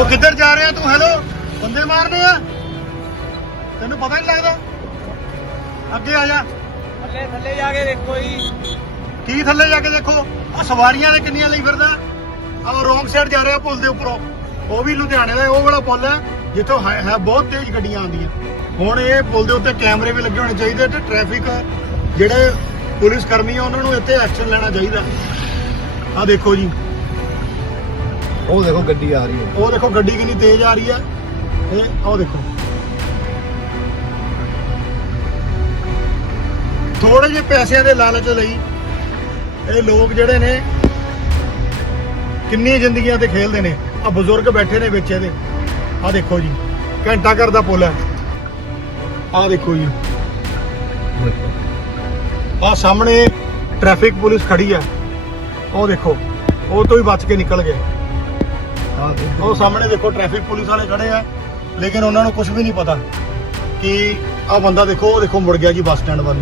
ਉਹ ਕਿੱਧਰ ਜਾ ਰਿਹਾ ਤੂੰ? ਹੈਲੋ ਬੰਦੇ ਮਾਰਨੇ ਆ। ਤੈਨੂੰ ਪਤਾ ਨਹੀਂ ਲੱਗਦਾ। ਅੱਗੇ ਆ ਜਾ। ਥੱਲੇ ਥੱਲੇ ਜਾ ਕੇ ਦੇਖੋ ਜੀ। ਕੀ ਥੱਲੇ ਜਾ ਕੇ ਦੇਖੋ? ਆ ਸਵਾਰੀਆਂ ਦੇ ਕਿੰਨੀਆਂ ਲਈ ਫਿਰਦਾ। ਆ ਰੋਂਗ ਸਾਈਡ ਜਾ ਰਿਹਾ ਪੁਲ ਦੇ ਉੱਪਰੋਂ। ਉਹ ਵੀ ਲੁਧਿਆਣੇ ਦਾ ਉਹ ਵਾਲਾ ਪੁਲ ਹੈ ਜਿੱਥੋਂ ਹੈ ਹੈ ਬਹੁਤ ਤੇਜ਼ ਗੱਡੀਆਂ ਆਉਂਦੀਆਂ। ਹੁਣ ਇਹ ਪੁਲ ਦੇ ਉੱਤੇ ਕੈਮਰੇ ਵੀ ਲੱਗੇ ਹੋਣੇ ਚਾਹੀਦੇ ਤੇ ਟ੍ਰੈਫਿਕ ਜਿਹੜੇ ਪੁਲਿਸ ਕਰਮੀ ਆ ਉਹਨਾਂ ਨੂੰ ਇੱਥੇ ਐਕਸ਼ਨ ਲੈਣਾ ਚਾਹੀਦਾ। ਆ ਦੇਖੋ ਜੀ। ਉਹ ਦੇਖੋ ਗੱਡੀ ਆ ਰਹੀ ਹੈ। ਉਹ ਦੇਖੋ ਗੱਡੀ ਕਿੰਨੀ ਤੇਜ਼ ਆ ਰਹੀ ਹੈ ਇਹ ਉਹ ਦੇਖੋ। ਥੋੜੇ ਜਿਹੇ ਪੈਸਿਆਂ ਦੇ ਲਾਲਚ ਲਈ ਇਹ ਲੋਕ ਜਿਹੜੇ ਨੇ ਕਿੰਨੀ ਜ਼ਿੰਦਗੀਆਂ ਤੇ ਖੇਲਦੇ ਨੇ। ਆ ਬਜ਼ੁਰਗ ਬੈਠੇ ਨੇ ਵਿੱਚ ਇਹਦੇ। ਆ ਦੇਖੋ ਜੀ, ਘੰਟਾ ਘਰ ਦਾ ਪੁੱਲ ਹੈ। ਆ ਦੇਖੋ ਜੀ। ਆ ਸਾਹਮਣੇ ਟ੍ਰੈਫਿਕ ਪੁਲਿਸ ਖੜੀ ਹੈ। ਉਹ ਦੇਖੋ, ਉਹ ਤੋਂ ਹੀ ਬਚ ਕੇ ਨਿਕਲ ਗਏ। ਉਹ ਸਾਹਮਣੇ ਦੇਖੋ ਟ੍ਰੈਫਿਕ ਪੁਲਿਸ ਵਾਲੇ ਖੜੇ ਆ, ਲੇਕਿਨ ਉਹਨਾਂ ਨੂੰ ਕੁਝ ਵੀ ਨਹੀਂ ਪਤਾ ਕਿ ਆ ਬੰਦਾ ਦੇਖੋ, ਉਹ ਦੇਖੋ ਮੁੜ ਗਿਆ ਜੀ ਬੱਸ ਸਟੈਂਡ ਵੱਲ